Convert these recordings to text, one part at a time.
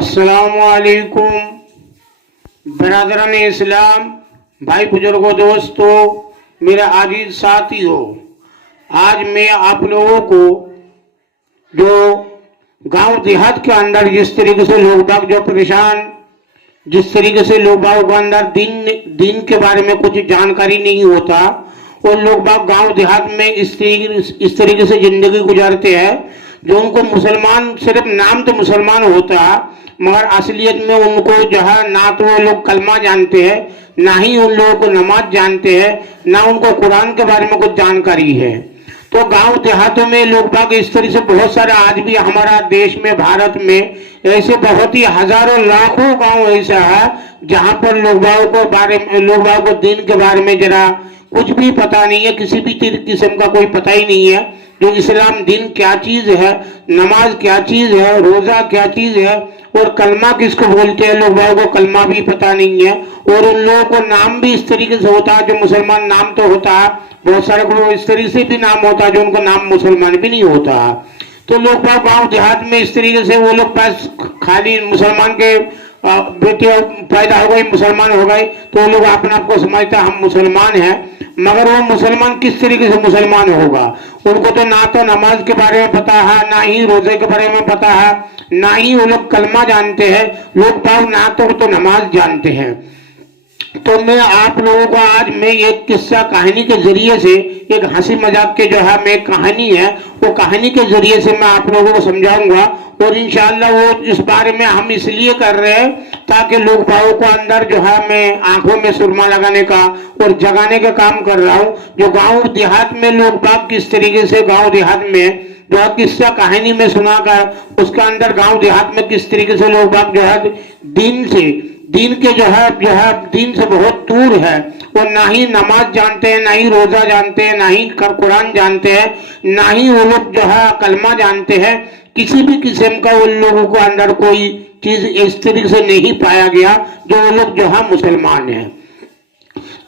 अस्सलामुअलैकुम बरदरान इस्लाम, भाई बुजुर्गों, दोस्तों, मेरे आजीज साथियों। आज मैं आप लोगों को जो गांव देहात के अंदर जिस तरीके से लोग बाग जो परेशान, जिस तरीके से लोग बाग को अंदर दिन के बारे में कुछ जानकारी नहीं होता और लोग बाग गांव देहात में इस तरीके से जिंदगी गुजारते हैं जो उनको मुसलमान, सिर्फ नाम तो मुसलमान होता मगर असलियत में उनको जो है ना तो वो लोग कलमा जानते हैं, ना ही उन लोगों को नमाज जानते हैं, ना उनको कुरान के बारे में कुछ जानकारी है। तो गांव देहातों में लोग बाग इस तरह से बहुत सारा, आज भी हमारा देश में, भारत में ऐसे बहुत ही हजारों लाखों गांव ऐसा है जहां पर लोग बाग को दीन के बारे में जरा कुछ भी पता नहीं है, किसी भी किस्म का कोई पता ही नहीं है जो इस्लाम दीन क्या चीज है, नमाज क्या चीज है, रोजा क्या चीज है और कलमा किसको बोलते हैं। लोग को कलमा भी पता नहीं है और उन लोगों को नाम भी इस तरीके से होता है जो मुसलमान नाम तो होता है, बहुत सारे को इस तरीके से भी नाम होता है जो उनको नाम मुसलमान भी नहीं होता। तो लोग गांव देहात में इस तरीके से वो लोग पास खाली मुसलमान के बेटे पैदा हो गए, मुसलमान हो गए तो वो लोग अपने आप को समझता हम मुसलमान हैं, मगर वो मुसलमान किस तरीके से मुसलमान होगा। उनको तो ना तो नमाज के बारे में पता है, ना ही रोजे के बारे में पता है, ना ही वो लोग कलमा जानते हैं। लोग ना तो नमाज जानते हैं। तो मैं आप लोगों को आज मैं एक किस्सा कहानी के जरिए से, एक हंसी मजाक के जो है मैं कहानी है वो कहानी के जरिए से मैं आप लोगों को समझाऊंगा और इंशाअल्लाह वो इस बारे में हम इसलिए कर रहे हैं ताकि लोग भावों को अंदर जो है मैं आंखों में सुरमा लगाने का और जगाने का काम कर रहा हूँ। जो गांव देहात में लोग बाग किस तरीके से गांव देहात में जो किस्सा कहानी में सुनाकर उसके अंदर गांव देहात में किस तरीके से लोग बाग जो है दीन के जो है दीन से बहुत दूर है और ना ही नमाज जानते हैं, ना ही रोजा जानते हैं, ना ही कुरान जानते हैं, ना ही वो लोग जो है कलमा जानते हैं। किसी भी किस्म का उन लोगों को अंदर कोई चीज इस तरीके से नहीं पाया गया जो वो लोग जो है मुसलमान है।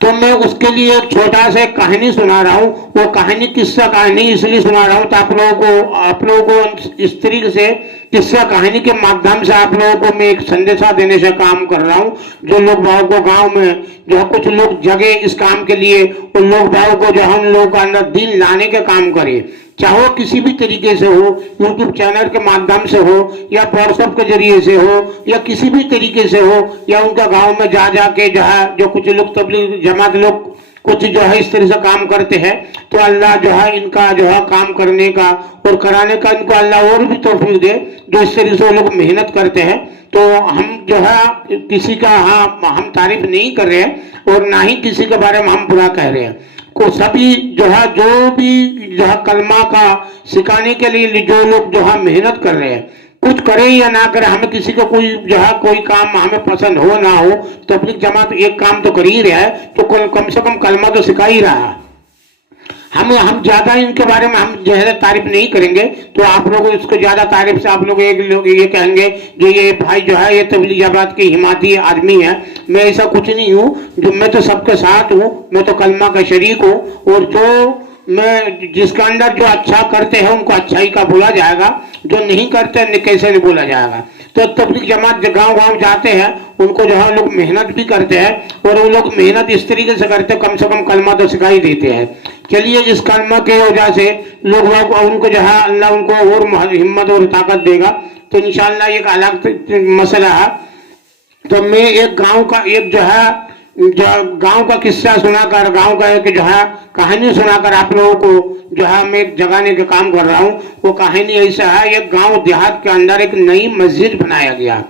तो मैं उसके लिए एक छोटा सा कहानी सुना रहा हूँ। वो कहानी किस्सा कहानी इसलिए सुना रहा हूँ तो आप लोगों को इस तरीके से किस्सा कहानी के माध्यम से आप लोगों को मैं एक संदेशा देने से काम कर रहा हूँ। जो लोग भाव को गांव में जो कुछ लोग जगह इस काम के लिए, उन लोग भाव को जो हम लोगों के अंदर दीन लाने के काम करे, चाहे किसी भी तरीके से हो, यूट्यूब चैनल के माध्यम से हो या व्हाट्सएप के जरिए से हो या किसी भी तरीके से हो या उनका गांव में जा जाके जो है जो कुछ लोग तबलीग जमात लोग कुछ जो है इस तरह से काम करते हैं तो अल्लाह जो है इनका जो है काम करने का और कराने का इनको अल्लाह और भी तौफीक दे जो इस तरीके से वो लोग मेहनत करते हैं। तो हम जो है किसी का हम तारीफ नहीं कर रहे हैं और ना ही किसी के बारे में हम बुरा कह रहे हैं। को सभी जो है जो भी जो है कलमा का सिखाने के लिए जो लोग जो है मेहनत कर रहे हैं, कुछ करे या ना करे, हमें किसी का कोई जो है कोई काम हमें पसंद हो ना हो तो अपनी जमात एक काम तो कर ही रहा है तो कम से कम कलमा तो सिखा ही रहा है। हम ज्यादा इनके बारे में हम जो है तारीफ नहीं करेंगे तो आप लोग इसको ज्यादा तारीफ से आप लोग ये कहेंगे जो ये भाई जो है ये तबलीग जमात की हिमायती आदमी है। मैं ऐसा कुछ नहीं हूँ, जो मैं तो सबके साथ हूँ, मैं तो कलमा का शरीक हूँ और जो मैं जिसका अंदर जो अच्छा करते हैं उनको अच्छाई का बोला जाएगा, जो नहीं करते कैसे नहीं बोला जाएगा। तो तबलीग जमात गांव गांव जाते हैं उनको जो है लोग मेहनत भी करते हैं और वो लोग मेहनत इस तरीके से करते हैं कम से कम कलमा तो सिखाई देते हैं। चलिए इस कलमा के वजह से लोग उनको जो है अल्लाह उनको और हिम्मत और ताकत देगा तो इंशाअल्लाह एक अलग मसला है। तो मैं एक गांव का एक जो है गांव का किस्सा सुनाकर, गांव का एक जो है कहानी सुनाकर आप लोगों को जो है मैं जगाने का काम कर रहा हूँ। वो कहानी ऐसा है, एक गांव देहात के अंदर एक नई मस्जिद बनाया गया।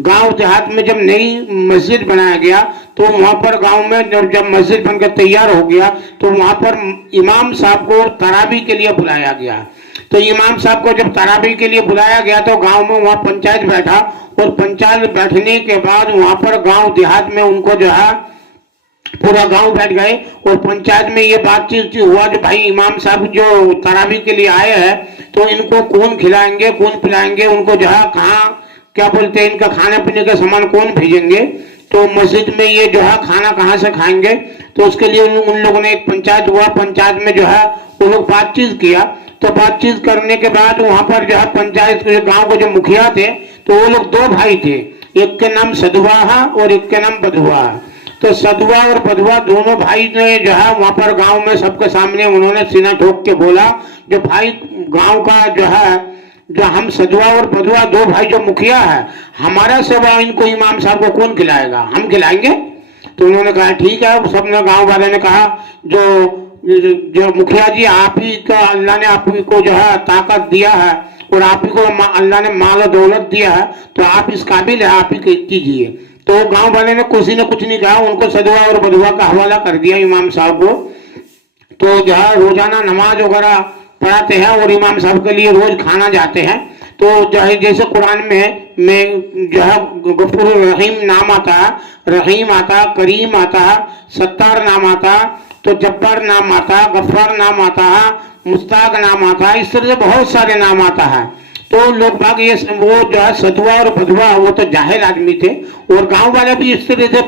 गांव देहात में जब नई मस्जिद बनाया गया तो वहां पर गांव में जब मस्जिद बनकर तैयार हो गया तो वहां पर इमाम साहब को तरावी के लिए बुलाया गया। तो इमाम साहब को जब तरावी के लिए बुलाया गया तो गांव में वहां पंचायत बैठा और पंचायत बैठने के बाद वहां पर गांव देहात में उनको जो है पूरा गांव बैठ गए और पंचायत में ये बातचीत हुआ जो भाई इमाम साहब जो तरावी के लिए आए हैं तो इनको कौन खिलाएंगे कौन पिलाएंगे, उनको जो है कहाँ क्या बोलते हैं इनका खाने पीने का सामान कौन भेजेंगे, तो मस्जिद में ये जो है खाना कहाँ से खाएंगे। तो उसके लिए उन लोगों ने एक पंचायत हुआ, पंचायत में जो है वो लोग बातचीत किया। तो बातचीत करने के बाद वहां पर जो है पंचायत के गांव के जो मुखिया थे तो वो लोग दो भाई थे, एक के नाम सधुआ है और एक के नाम बधुआ है। तो सधुआ और बधुआ दोनों भाई ने जो है वहां पर गांव में सबके सामने उन्होंने सीना ठोक के बोला, जो भाई गांव का जो है, जो हम सधुआ और बधुआ दो भाई जो मुखिया है, हमारा सेवा इनको इमाम साहब को कौन खिलाएगा, हम खिलाएंगे। तो उन्होंने कहा ठीक है। सबने गांव वाले ने कहा जो जो मुखिया जी, आप ही का अल्लाह ने आप ही को जो है ताकत दिया है और आप ही को अल्लाह ने माल और दौलत दिया है, तो आप इस काबिल है, आप ही कीजिए। तो गांव वाले ने किसी ने कुछ नहीं कहा, उनको सधुआ और बधुआ का हवाला कर दिया इमाम साहब को। तो जो है रोजाना नमाज वगैरह पढ़ाते हैं और इमाम साहब के लिए रोज खाना जाते हैं। तो जो है जैसे कुरान में जो है गफूर रहीम नाम आता है, रहीम आता है, करीम आता है, सत्तार नाम आता है, तो जब्बार नाम आता है, गफ्फार नाम आता है, मुस्ताक नाम आता है, इस तरह से बहुत सारे नाम आता है। तो लोग बाग ये वो जो है सधुआ और बधुआ वो तो जाहिल आदमी थे, और गांव वाले भी इस तरह से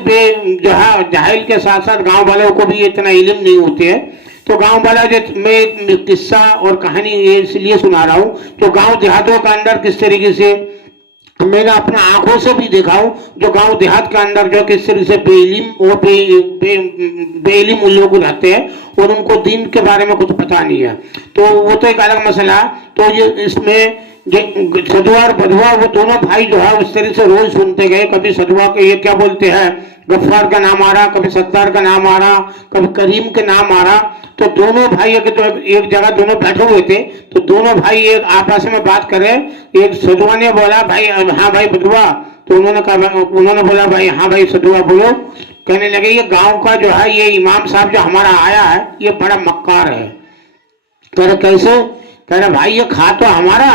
जो है जाहिल के साथ साथ गांव वालों को भी इतना इल्म नहीं होते है। तो गांव वाला जो मैं किस्सा और कहानी ये इसलिए सुना रहा हूँ, तो गांव देहातों के अंदर किस तरीके से मैंने अपना आंखों से भी देखा हूँ, जो गांव देहात के अंदर जो किस तरह से बेइल्म और बेइल्म उन लोग रहते हैं और उनको दीन के बारे में कुछ पता नहीं है। तो वो तो एक अलग मसला है। तो ये इसमें सधुआ और बधुआ वो दोनों भाई जो है उस तरह से रोज सुनते गए, कभी सधुआ के ये क्या बोलते हैं गफ्फार का नाम आ रहा, कभी सत्तार का नाम आ रहा, कभी करीम के नाम आ रहा। तो दोनों भाई एक जगह दोनों बैठे हुए थे, तो दोनों भाई एक आपस में बात करे। एक सधुआ ने बोला भाई हाँ भाई बधुआ, तो उन्होंने बोला भाई हाँ भाई सधुआ बोलो। कहने लगे ये गांव का जो है ये इमाम साहब जो हमारा आया है ये बड़ा मक्कार है। कह रहे कैसे? कह रहे भाई ये खा तो हमारा,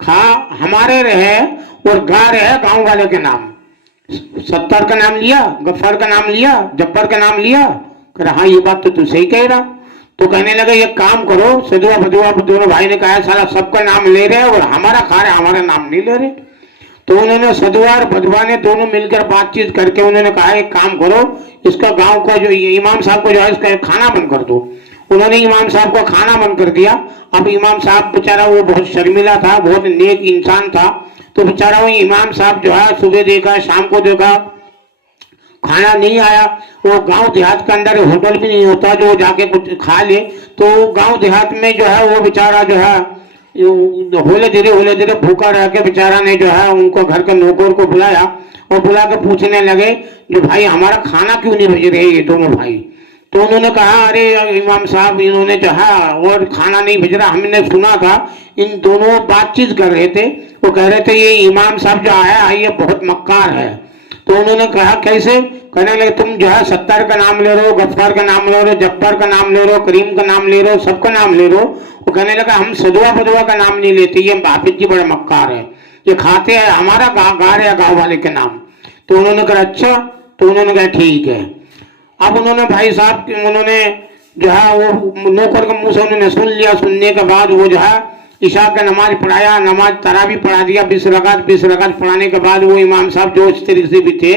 खा हमारे रहे और गा रहे गांव वाले के नाम, सत्तार का नाम लिया, गफ्फार का नाम लिया, जब्बार का नाम लिया। कह रहा हाँ ये बात तो तू सही कह रहा। तो कहने लगे ये काम करो, सधुआ बधुआ दोनों भाई ने कहा साला सबका नाम ले रहे और हमारा खा रहे, हमारा नाम नहीं ले रहे। तो उन्होंने सधुआ और बधुआ ने दोनों मिलकर बातचीत करके उन्होंने कहा एक काम करो, इसका गांव का जो इमाम साहब को जो है इसका खाना बंद कर दो। उन्होंने इमाम साहब को खाना बंद कर दिया। अब इमाम साहब बेचारा वो बहुत शर्मिला था, बहुत नेक इंसान था, तो बेचारा वो इमाम साहब जो है सुबह देखा शाम को देखा खाना नहीं आया। वो गांव देहात के अंदर होटल भी नहीं होता जो जाके कुछ खा ले। तो गांव देहात में जो है वो बेचारा जो है होले धीरे भूखा रह के बेचारा ने जो है उनको घर के नौकर को बुलाया और बुला के पूछने लगे जो भाई हमारा खाना क्यों नहीं भेज रहे ये दोनों भाई। तो उन्होंने कहा अरे इमाम साहब इन्होंने जो है और खाना नहीं भेज रहा, हमने सुना था इन दोनों बातचीत कर रहे थे, वो कह रहे थे ये इमाम साहब जो आया है ये बहुत मक्कार है। तो उन्होंने कहा कैसे? कहने लगे तुम जो है सत्तार का नाम ले रहे हो, गफ्फार का नाम ले रहे हो, जब्बार का नाम ले रहे हो, करीम का नाम ले रहे हो, सबका नाम ले रहे हो। वो कहने लगा हम सधुआ बधुआ का नाम नहीं लेते, ये हाफिज जी बड़े मक्कार है, ये खाते हैं हमारा गा रहे गाँव वाले के नाम। तो उन्होंने कहा अच्छा। तो उन्होंने कहा ठीक है। अब उन्होंने भाई साहब उन्होंने जो है वो नौकर के मुंह से उन्होंने सुन लिया। सुनने के बाद वो जो है ईशा का नमाज पढ़ाया, नमाज तरावी पढ़ा दिया 20 रकात पढ़ाने के बाद वो इमाम साहब जो इस तरीके से भी थे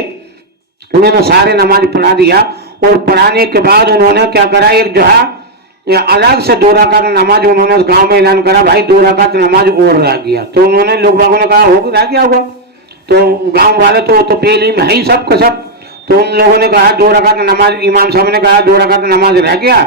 उन्होंने सारे नमाज पढ़ा दिया। और पढ़ाने के बाद उन्होंने क्या करा, एक जो है अलग से 2 रकात नमाज उन्होंने गांव में ऐलान करा भाई 2 रकात नमाज और रह गया। तो उन्होंने लोग बागों ने कहा हो रह गया होगा, तो गाँव वाले तो बेइल्म है ही सब का सब। तो उन लोगों ने कहा 2 रकात नमाज, इमाम साहब ने कहा 2 रकात नमाज रह गया,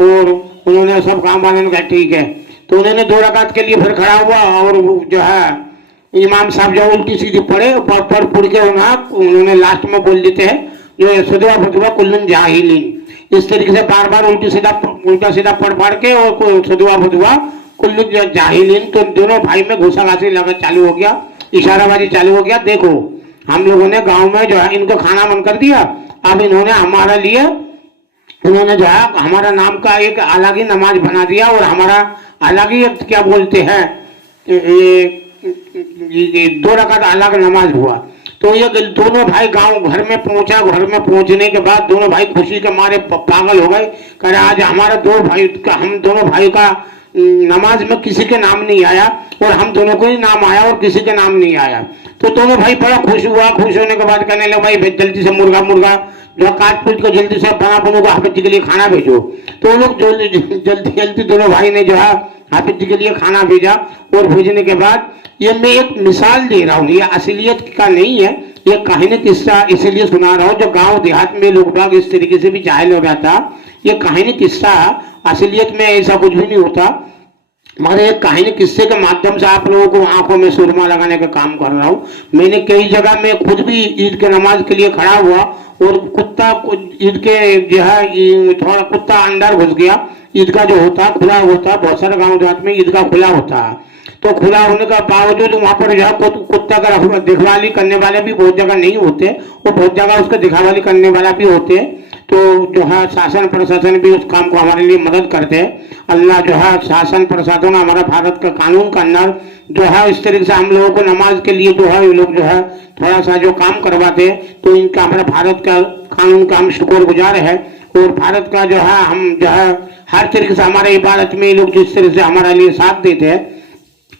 और उन्होंने सब गाँव वाले ने कहा ठीक है। तो उन्होंने 2 रकात के लिए फिर खड़ा हुआ और जो है इमाम साहब जो उल्टी सीधी पढ़े पढ़ के उन्होंने लास्ट में बोल देते हैं जो सधुआ बधुआ कुल्लुन जाहिलीन। इस तरीके से बार बार उल्टा सीधा पढ़ के और सधुआ बधुआ कुल्लुन जाहिलीन। तो दोनों भाई में घुसाघासी लगा चालू हो गया, इशाराबाजी चालू हो गया। देखो हम लोगों ने गांव में जो है इनको खाना बंद कर दिया, अब इन्होंने हमारा लिए उन्होंने जो है हमारा नाम का एक अलग ही नमाज बना दिया और हमारा अलग ही क्या बोलते हैं 2 रकात अलग नमाज हुआ। तो ये दोनों भाई गांव घर में पहुंचा। घर में पहुंचने के बाद दोनों भाई खुशी के मारे पागल हो गए। कह रहे आज हमारा हम दोनों भाई का नमाज में किसी के नाम नहीं आया और हम दोनों को ही नाम आया और किसी के नाम नहीं आया। तो दोनों भाई बड़ा खुश हुआ। खुश होने के बाद कहने लगे भाई जल्दी से मुर्गा मुर्गा जो है काट पीट को जल्दी से बना बनू को हाफिज जी के लिए खाना भेजो। तो वो लोग जल्दी जल्दी दोनों भाई ने जो है हाफिज जी के लिए खाना भेजा। और भेजने के बाद ये मैं एक मिसाल दे रहा हूँ, ये असलियत का नहीं है, ये कहानी किस्सा इसलिए सुना रहा हूँ जो गांव देहात में लोग बाग इस तरीके से भी जाहिल हो जाता। ये कहानी किस्सा असलियत में ऐसा कुछ भी नहीं होता, मगर एक कहानी किस्से के माध्यम से आप लोगों को आंखों में सुरमा लगाने का काम कर रहा हूँ। मैंने कई जगह में खुद भी ईद के नमाज के लिए खड़ा हुआ और कुत्ता ईद के जो है थोड़ा कुत्ता अंदर घुस गया। ईदगाह जो होता है खुला होता है, बहुत सारे गाँव देहात में ईदगाह खुला होता है, तो खुला होने का बावजूद वहां पर जो है कुत्ता का देखभाली करने वाले भी बहुत जगह नहीं होते और बहुत जगह उसका देखभाली करने वाला भी होते हैं। तो जो है शासन प्रशासन भी उस काम को हमारे लिए मदद करते हैं। अल्लाह जो है शासन प्रशासन हमारा भारत का कानून का अंदर जो है इस तरीके से हम लोगों को नमाज के लिए जो है ये लोग जो है थोड़ा सा जो काम करवाते हैं, तो इनका हमारा भारत का कानून का हम शुक्रगुजार है। और भारत का जो है हम जो है हर तरीके से हमारे इबादत में ये लोग जिस तरह से हमारे लिए साथ देते हैं,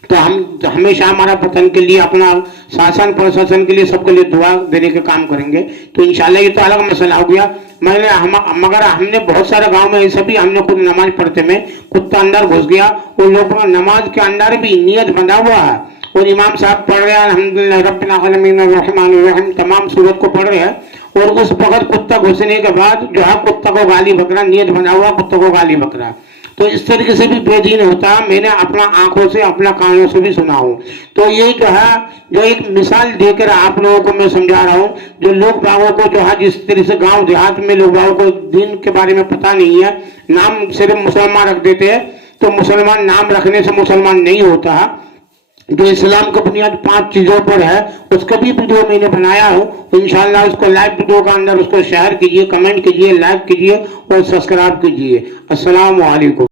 तो हम हमेशा हमारा वतन के लिए अपना शासन प्रशासन के लिए सबके लिए दुआ देने का काम करेंगे। तो इंशाल्लाह ये तो अलग मसला हो गया। मगर हमने बहुत सारे गांव में ऐसा भी हमने खुद नमाज पढ़ते में कुत्ता अंदर घुस गया और लोगों नमाज के अंदर भी नियत बंधा हुआ है और इमाम साहब पढ़ रहे हैं अल्हम्दुलिल्लाह रब्बिल आलमीन अर्रहमानिर रहीम तमाम सूरत को पढ़ रहे हैं और उस वक्त कुत्ता घुसने के बाद जो है कुत्ता को गाली बकरा नियत बना हुआ कुत्ता को गाली बकरा, तो इस तरीके से भी बेदीन होता है। मैंने अपना आंखों से अपना कानों से भी सुना हूँ। तो ये जो है जो एक मिसाल देकर आप लोगों को मैं समझा रहा हूँ, जो लोग बागों को जो है जिस तरह से गांव देहात में लोग बागों को दीन के बारे में पता नहीं है, नाम सिर्फ मुसलमान रख देते हैं, तो मुसलमान नाम रखने से मुसलमान नहीं होता है। जो इस्लाम का बुनियाद 5 चीजों पर है उसका भी वीडियो मैंने बनाया हूँ। इंशाल्लाह उसको लाइव वीडियो का अंदर उसको शेयर कीजिए, कमेंट कीजिए, लाइक कीजिए और सब्सक्राइब कीजिए। अस्सलाम वालेकुम।